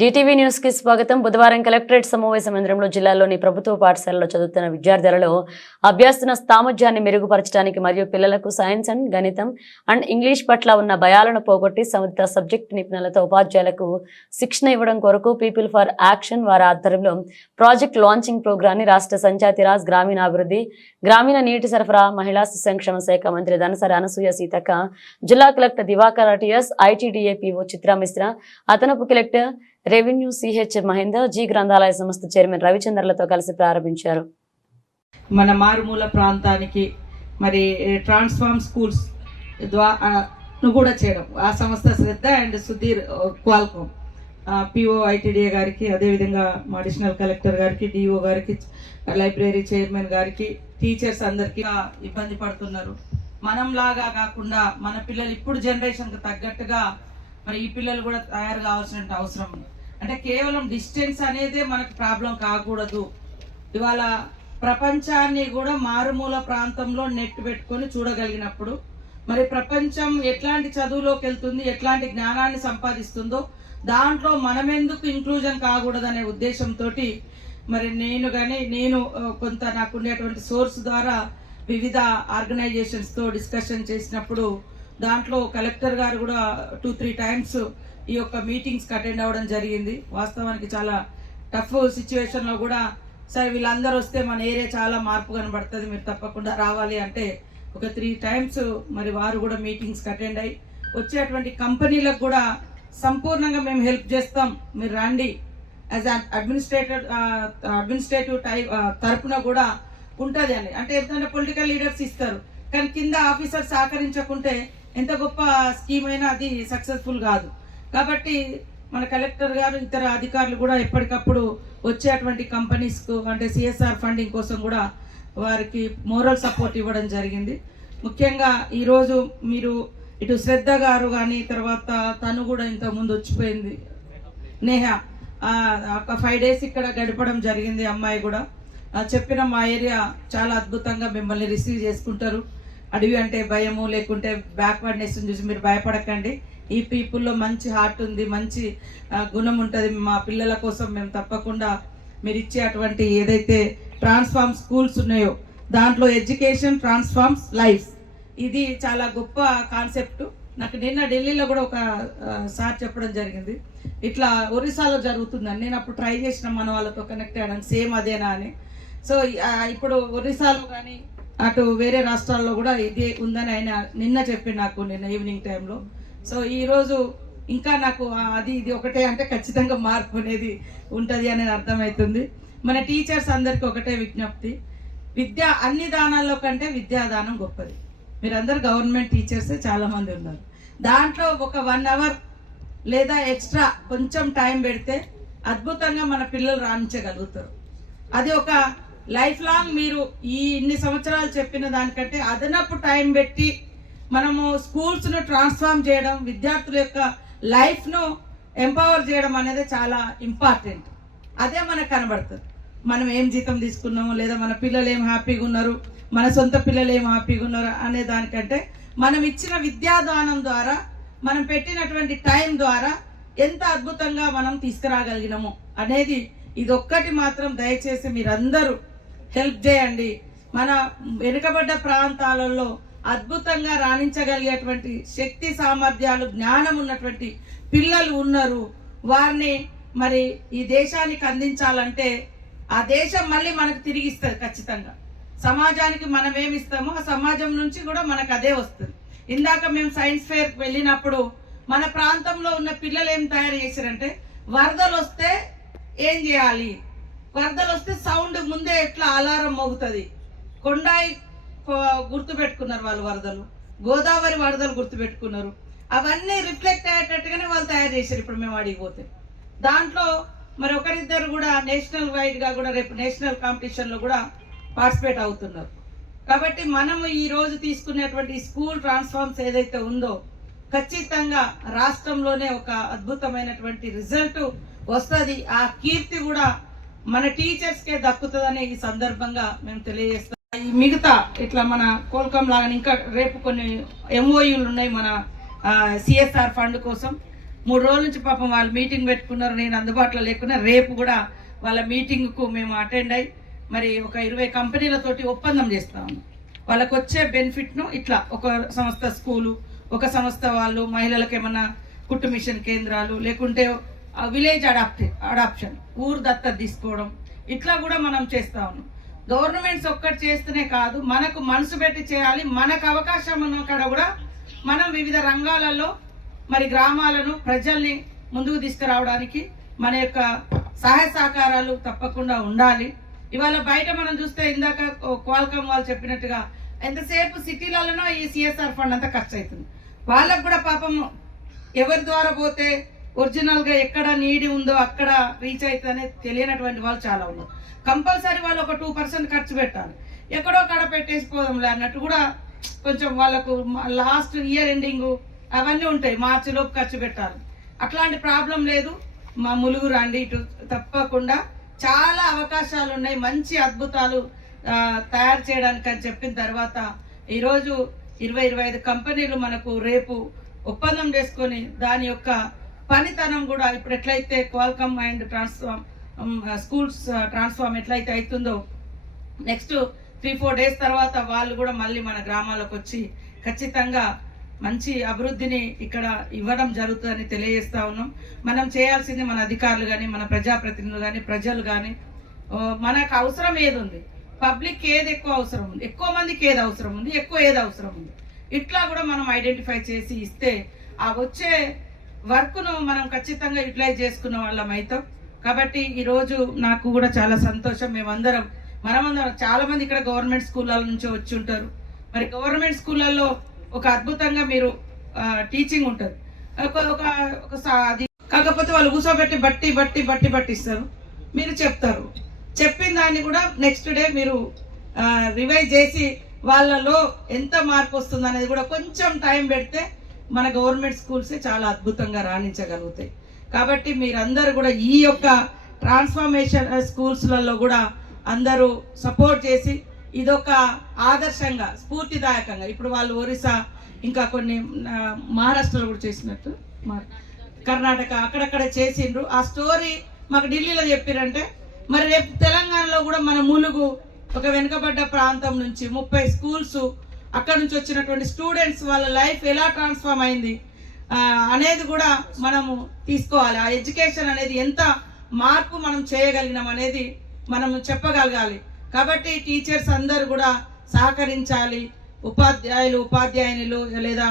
Zee TV news కి స్వాగతం. బుధవారం కలెక్టరేట్ సమావేశ మందిరంలో జిల్లాలోని ప్రభుత్వ పాఠశాలలో చదువుతున్న విద్యార్థులలో అభ్యసన సామర్థ్యాన్ని మెరుగుపరచడానికి మరియు పిల్లలకు సైన్స్ అండ్ గణితం అండ్ ఇంగ్లీష్ పట్ల ఉన్న భయాలను పోగొట్టి సంబంధిత సబ్జెక్టు నిపుణులతో ఉపాధ్యాయులకు శిక్షణ ఇవ్వడం కొరకు పీపుల్ ఫర్ యాక్షన్ వారి ఆధ్వర్యంలో ప్రాజెక్ట్ లాంచింగ్ ప్రోగ్రామ్ ని రాష్ట్ర పంచాయతీరాజ్ గ్రామీణాభివృద్ధి గ్రామీణ నీటి సరఫరా మహిళా శిశు సంక్షేమ శాఖ మంత్రి ధనసరి అనసూయ సీతక్క, జిల్లా collector Divakar TS, ITDA PO Chitra Mishra, అదనపు కలెక్టర్ రెవెన్యూ సిహెచ్ మహేందర్, జీ గ్రంథాలయ సంస్థ చైర్మన్ రవిచంద్రలతో కలిసి ప్రారంభించారు. మన మారుమూల ప్రాంతానికి మరి ట్రాన్స్ఫార్మ్ స్కూల్స్ కూడా చేయడం ఆ సంస్థ Shraddha and Sudheer Qualcomm PO ITDA గారికి, అదేవిధంగా మా అడిషనల్ కలెక్టర్ గారికి, డిఓ గారికి, లైబ్రరీ చైర్మన్ గారికి, టీచర్స్ అందరికీ ఇబ్బంది పడుతున్నారు. మనం లాగా కాకుండా మన పిల్లలు ఇప్పుడు జనరేషన్కి తగ్గట్టుగా మరి ఈ పిల్లలు కూడా తయారు కావాల్సిన అవసరం ఉంది. అంటే కేవలం డిస్టెన్స్ అనేదే మనకు ప్రాబ్లం కాకూడదు. ఇవాళ ప్రపంచాన్ని కూడా మారుమూల ప్రాంతంలో నెట్ పెట్టుకొని చూడగలిగినప్పుడు మరి ప్రపంచం ఎట్లాంటి చదువులోకి వెళ్తుంది, ఎట్లాంటి జ్ఞానాన్ని సంపాదిస్తుందో దాంట్లో మనమెందుకు ఇంక్లూజన్ కాకూడదనే ఉద్దేశంతో మరి నేను కొంత నాకు ఉండేటువంటి సోర్స్ ద్వారా వివిధ ఆర్గనైజేషన్స్తో డిస్కషన్ చేసినప్పుడు దాంట్లో కలెక్టర్ గారు కూడా 2-3 టైమ్స్ ఈ యొక్క మీటింగ్స్కి అటెండ్ అవ్వడం జరిగింది. వాస్తవానికి చాలా టఫ్ సిచ్యువేషన్లో కూడా సరే వీళ్ళందరూ వస్తే మన ఏరియా చాలా మార్పు కనబడుతుంది, మీరు తప్పకుండా రావాలి అంటే ఒక 3 టైమ్స్ మరి వారు కూడా మీటింగ్స్కి అటెండ్ అయ్యి వచ్చేటువంటి కంపెనీలకు కూడా సంపూర్ణంగా మేము హెల్ప్ చేస్తాం, మీరు రండి యాజ్ అడ్మినిస్ట్రేటివ్ తరపున కూడా ఉంటుంది అని. అంటే ఎందుకంటే పొలిటికల్ లీడర్స్ ఇస్తారు, కానీ కింద ఆఫీసర్ సహకరించకుంటే ఎంత గొప్ప స్కీమ్ అయినా అది సక్సెస్ఫుల్ కాదు. కాబట్టి మన కలెక్టర్ గారు ఇతర అధికారులు కూడా ఎప్పటికప్పుడు వచ్చేటువంటి కంపెనీస్కు అంటే సిఎస్ఆర్ ఫండింగ్ కోసం కూడా వారికి మోరల్ సపోర్ట్ ఇవ్వడం జరిగింది. ముఖ్యంగా ఈరోజు మీరు ఇటు శ్రద్ధ గారు కానీ తర్వాత తను కూడా ఇంతకుముందు వచ్చిపోయింది నేహ, ఒక 5 days ఇక్కడ గడపడం జరిగింది. అమ్మాయి కూడా చెప్పిన మా ఏరియా చాలా అద్భుతంగా మిమ్మల్ని రిసీవ్ చేసుకుంటారు. అడవి అంటే భయము లేకుంటే బ్యాక్వర్డ్నెస్ చూసి మీరు భయపడకండి, ఈ పీపుల్లో మంచి హార్ట్ ఉంది, మంచి గుణం ఉంటుంది. మా పిల్లల కోసం మేము తప్పకుండా మీరు ఇచ్చే అటువంటి ఏదైతే ట్రాన్స్ఫార్మ్ స్కూల్స్ ఉన్నాయో దాంట్లో ఎడ్యుకేషన్ ట్రాన్స్ఫార్మ్స్ లైఫ్, ఇది చాలా గొప్ప కాన్సెప్ట్. నాకు నిన్న ఢిల్లీలో కూడా ఒక సార్ చెప్పడం జరిగింది, ఇట్లా ఒరిస్సాలో జరుగుతుందని. నేను అప్పుడు ట్రై చేసిన మన వాళ్ళతో కనెక్ట్ అయ్యడానికి సేమ్ అదేనా అని. సో ఇప్పుడు ఒరిస్సాలో కానీ అటు వేరే రాష్ట్రాల్లో కూడా ఇదే ఉందని ఆయన నిన్న చెప్పి నాకు నిన్న ఈవినింగ్ టైంలో. సో ఈరోజు ఇంకా నాకు అది ఇది ఒకటే అంటే ఖచ్చితంగా మార్పు అనేది ఉంటుంది అనేది అర్థమవుతుంది. మన టీచర్స్ అందరికీ ఒకటే విజ్ఞప్తి, విద్య అన్ని దానాల్లో కంటే విద్యాదానం గొప్పది. మీరందరూ గవర్నమెంట్ టీచర్సే చాలామంది ఉన్నారు, దాంట్లో ఒక 1 hour లేదా ఎక్స్ట్రా కొంచెం టైం పెడితే అద్భుతంగా మన పిల్లలు రాణించగలుగుతారు. అది ఒక లైఫ్ లాంగ్ మీరు ఈ ఇన్ని సంవత్సరాలు చెప్పిన దానికంటే అదనపు టైం పెట్టి మనము స్కూల్స్ను ట్రాన్స్ఫార్మ్ చేయడం, విద్యార్థుల యొక్క లైఫ్ను ఎంపవర్ చేయడం అనేది చాలా ఇంపార్టెంట్. అదే మనకు కనబడుతుంది. మనం ఏం జీతం తీసుకున్నాము లేదా మన పిల్లలు ఏం హ్యాపీగా ఉన్నారు, మన సొంత పిల్లలు ఏం హ్యాపీగా ఉన్నారు అనే దానికంటే మనం ఇచ్చిన విద్యాదానం ద్వారా మనం పెట్టినటువంటి టైం ద్వారా ఎంత అద్భుతంగా మనం తీసుకురాగలిగినాము అనేది ఇదొక్కటి మాత్రం దయచేసి మీరందరూ హెల్ప్ చేయండి. మన వెనుకబడ్డ ప్రాంతాలలో అద్భుతంగా రాణించగలిగేటువంటి శక్తి సామర్థ్యాలు జ్ఞానం ఉన్నటువంటి పిల్లలు ఉన్నారు. వారిని మరి ఈ దేశానికి అందించాలంటే ఆ దేశం మళ్ళీ మనకు తిరిగి ఇస్తుంది. ఖచ్చితంగా సమాజానికి మనం ఏమి ఇస్తామో ఆ సమాజం నుంచి కూడా మనకు అదే వస్తుంది. ఇందాక మేము సైన్స్ ఫేర్కి వెళ్ళినప్పుడు మన ప్రాంతంలో ఉన్న పిల్లలు ఏం తయారు చేశారంటే, వరదలు వస్తే ఏం చేయాలి, వరదలు వస్తే సౌండ్ ముందే ఎట్లా అలారం మోగుతుంది, కొండాయి గుర్తు పెట్టుకున్నారు వాళ్ళు, వరదలు గోదావరి వరదలు గుర్తు పెట్టుకున్నారు. అవన్నీ రిఫ్లెక్ట్ అయ్యేటట్టుగానే వాళ్ళు తయారు చేశారు. ఇప్పుడు మేము అడిగిపోతే దాంట్లో మరి ఒకరిద్దరు కూడా నేషనల్ వైడ్గా కూడా రేపు నేషనల్ కాంపిటీషన్లో కూడా పార్టిసిపేట్ అవుతున్నారు. కాబట్టి మనము ఈ రోజు తీసుకునేటువంటి స్కూల్ ట్రాన్స్ఫార్మ్స్ ఏదైతే ఉందో ఖచ్చితంగా రాష్ట్రంలోనే ఒక అద్భుతమైనటువంటి రిజల్ట్ వస్తుంది. ఆ కీర్తి కూడా మన టీచర్స్కే దక్కుతుందని ఈ సందర్భంగా మేము తెలియజేస్తాం. ఈ మిగతా ఇట్లా మన కోల్కమ్ లాగా ఇంకా రేపు కొన్ని ఎంఓయూలు ఉన్నాయి మన సిఎస్ఆర్ ఫండ్ కోసం. 3 రోజుల నుంచి పాపం వాళ్ళు మీటింగ్ పెట్టుకున్నారు, నేను అందుబాటులో లేకున్నా రేపు కూడా వాళ్ళ మీటింగ్కు మేము అటెండ్ అయ్యి మరి ఒక 20 కంపెనీలతోటి ఒప్పందం చేస్తాము. వాళ్ళకు వచ్చే బెనిఫిట్ను ఇట్లా ఒక సంస్థ స్కూలు, ఒక సంస్థ వాళ్ళు మహిళలకు ఏమన్నా కుట్టు మిషన్ కేంద్రాలు, లేకుంటే విలేజ్ అడాప్షన్ ఊరు దత్తత తీసుకోవడం, ఇట్లా కూడా మనం చేస్తా ఉన్నాం. గవర్నమెంట్స్ ఒక్కటి చేస్తేనే కాదు, మనకు మనసు పెట్టి చేయాలి. మనకు అవకాశం ఉన్న కాడ కూడా మనం వివిధ రంగాలలో మరి గ్రామాలను ప్రజల్ని ముందుకు తీసుకురావడానికి మన యొక్క సహాయ సహకారాలు తప్పకుండా ఉండాలి. ఇవాళ బయట మనం చూస్తే ఇందాక క్వాల్కామ్ వాళ్ళు చెప్పినట్టుగా ఎంతసేపు సిటీలలోనో ఈ సిఎస్ఆర్ ఫండ్ అంతా ఖర్చు అవుతుంది. వాళ్ళకు కూడా పాపం ఎవరి ద్వారా పోతే ఒరిజినల్గా ఎక్కడ నీడి ఉందో అక్కడ రీచ్ అవుతుందనే తెలియనటువంటి వాళ్ళు చాలా ఉన్నారు. కంపల్సరీ వాళ్ళు ఒక 2% ఖర్చు పెట్టాలి. ఎక్కడో కడ పెట్టేసిపోదాంలే అన్నట్టు కూడా కొంచెం వాళ్ళకు లాస్ట్ ఇయర్ ఎండింగ్ అవన్నీ ఉంటాయి, మార్చిలోపు ఖర్చు పెట్టాలి. అట్లాంటి ప్రాబ్లం లేదు. మా ములుగు రండి, ఇటు తప్పకుండా చాలా అవకాశాలు ఉన్నాయి, మంచి అద్భుతాలు తయారు చేయడానికి అని చెప్పిన తర్వాత ఈరోజు 20-25 కంపెనీలు మనకు రేపు ఒప్పందం చేసుకొని దాని యొక్క పనితనం కూడా ఇప్పుడు ఎట్లయితే క్వాల్కమ్ అండ్ స్కూల్స్ ట్రాన్స్ఫార్మ్ ఎట్లయితే అవుతుందో నెక్స్ట్ 3-4 డేస్ తర్వాత వాళ్ళు కూడా మళ్ళీ మన గ్రామాలకు వచ్చి ఖచ్చితంగా మంచి అభివృద్ధిని ఇక్కడ ఇవ్వడం జరుగుతుందని తెలియజేస్తా ఉన్నాం. మనం చేయాల్సింది మన అధికారులు కానీ, మన ప్రజాప్రతినిధులు కానీ, ప్రజలు కానీ, మనకు అవసరం ఏది ఉంది, పబ్లిక్ ఏది ఎక్కువ అవసరం ఉంది, ఎక్కువ మందికి ఏది అవసరం ఉంది, ఎక్కువ ఏది అవసరం ఉంది, ఇట్లా కూడా మనం ఐడెంటిఫై చేసి ఇస్తే ఆ వచ్చే వర్క్ను మనం ఖచ్చితంగా యూటిలైజ్ చేసుకున్న వాళ్ళం అవుతాం. కాబట్టి ఈరోజు నాకు కూడా చాలా సంతోషం. మనమందరం చాలా మంది ఇక్కడ గవర్నమెంట్ స్కూళ్ళ నుంచి వచ్చి ఉంటారు. మరి గవర్నమెంట్ స్కూళ్ళల్లో ఒక అద్భుతంగా మీరు టీచింగ్ ఉంటుంది, అది కాకపోతే వాళ్ళు కూర్చోబెట్టి బట్టి పట్టిస్తారు, మీరు చెప్తారు. చెప్పిన దాన్ని కూడా నెక్స్ట్ డే మీరు రివైజ్ చేసి వాళ్ళలో ఎంత మార్పు వస్తుంది అనేది కూడా కొంచెం టైం పెడితే మన గవర్నమెంట్ స్కూల్సే చాలా అద్భుతంగా రాణించగలుగుతాయి. కాబట్టి మీరందరూ కూడా ఈ యొక్క ట్రాన్స్ఫర్మేషన్ స్కూల్స్లలో కూడా అందరూ సపోర్ట్ చేసి ఇదొక ఆదర్శంగా స్ఫూర్తిదాయకంగా ఇప్పుడు వాళ్ళు ఒరిస్సా ఇంకా కొన్ని మహారాష్ట్రలో కూడా చేసినట్టు, కర్ణాటక అక్కడక్కడ చేసిండ్రు. ఆ స్టోరీ మాకు ఢిల్లీలో చెప్పారంటే మరి రేపు తెలంగాణలో కూడా మన ములుగు ఒక వెనుకబడ్డ ప్రాంతం నుంచి 30 స్కూల్స్ అక్కడ నుంచి వచ్చినటువంటి స్టూడెంట్స్ వాళ్ళ లైఫ్ ఎలా ట్రాన్స్ఫార్మ్ అయింది అనేది కూడా మనము తీసుకోవాలి. ఆ ఎడ్యుకేషన్ అనేది ఎంత మార్పు మనం చేయగలిగినాం అనేది మనం చెప్పగలగాలి. కాబట్టి టీచర్స్ అందరూ కూడా సహకరించాలి, ఉపాధ్యాయులు ఉపాధ్యాయునులు లేదా